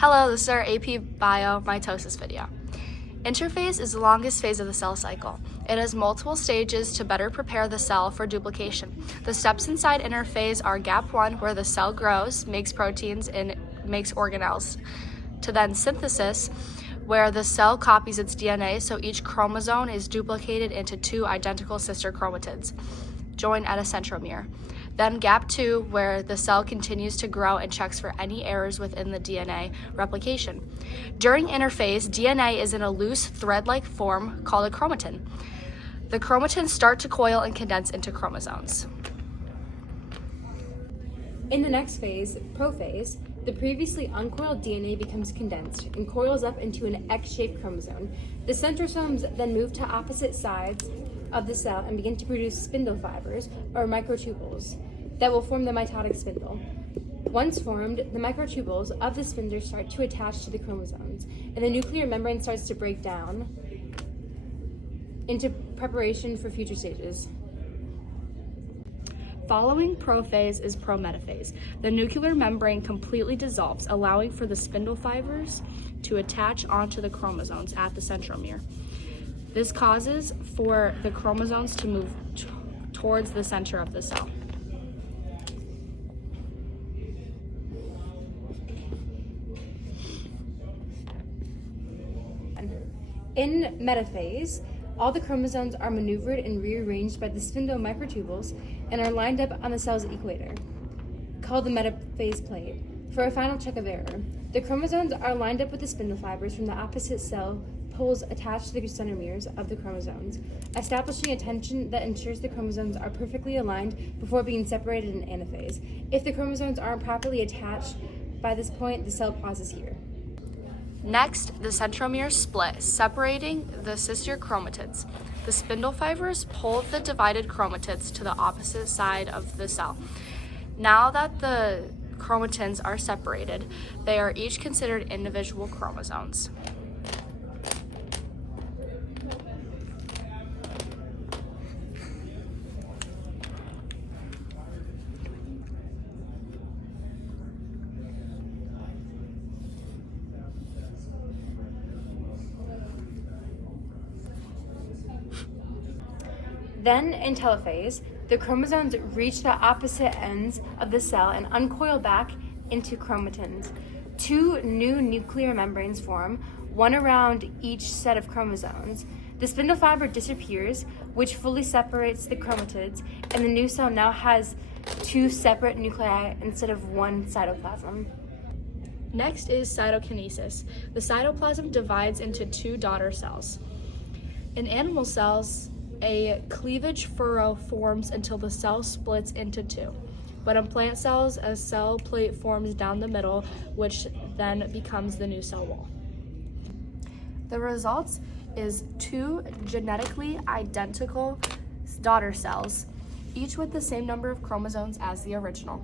Hello, this is our AP Bio mitosis video. Interphase is the longest phase of the cell cycle. It has multiple stages to better prepare the cell for duplication. The steps inside interphase are gap 1, where the cell grows, makes proteins, and makes organelles, to then synthesis, where the cell copies its DNA so each chromosome is duplicated into 2 identical sister chromatids, joined at a centromere. Then gap 2, where the cell continues to grow and checks for any errors within the DNA replication. During interphase, DNA is in a loose thread-like form called a chromatin. The chromatins start to coil and condense into chromosomes. In the next phase, prophase, the previously uncoiled DNA becomes condensed and coils up into an X-shaped chromosome. The centrosomes then move to opposite sides of the cell and begin to produce spindle fibers, or microtubules, that will form the mitotic spindle. Once formed, the microtubules of the spindle start to attach to the chromosomes, and the nuclear membrane starts to break down into preparation for future stages. Following prophase is prometaphase. The nuclear membrane completely dissolves, allowing for the spindle fibers to attach onto the chromosomes at the centromere. This causes for the chromosomes to move towards the center of the cell. In metaphase, all the chromosomes are maneuvered and rearranged by the spindle microtubules and are lined up on the cell's equator, called the metaphase plate, for a final check of error. The chromosomes are lined up with the spindle fibers from the opposite cell poles attached to the centromeres of the chromosomes, establishing a tension that ensures the chromosomes are perfectly aligned before being separated in anaphase. If the chromosomes aren't properly attached by this point, the cell pauses here. Next, the centromeres split, separating the sister chromatids. The spindle fibers pull the divided chromatids to the opposite side of the cell. Now that the chromatins are separated, they are each considered individual chromosomes. Then, in telophase, the chromosomes reach the opposite ends of the cell and uncoil back into chromatins. 2 new nuclear membranes form, one around each set of chromosomes. The spindle fiber disappears, which fully separates the chromatids, and the new cell now has 2 separate nuclei instead of 1 cytoplasm. Next is cytokinesis. The cytoplasm divides into 2 daughter cells. In animal cells, a cleavage furrow forms until the cell splits into 2. But in plant cells, a cell plate forms down the middle, which then becomes the new cell wall. The result is 2 genetically identical daughter cells, each with the same number of chromosomes as the original.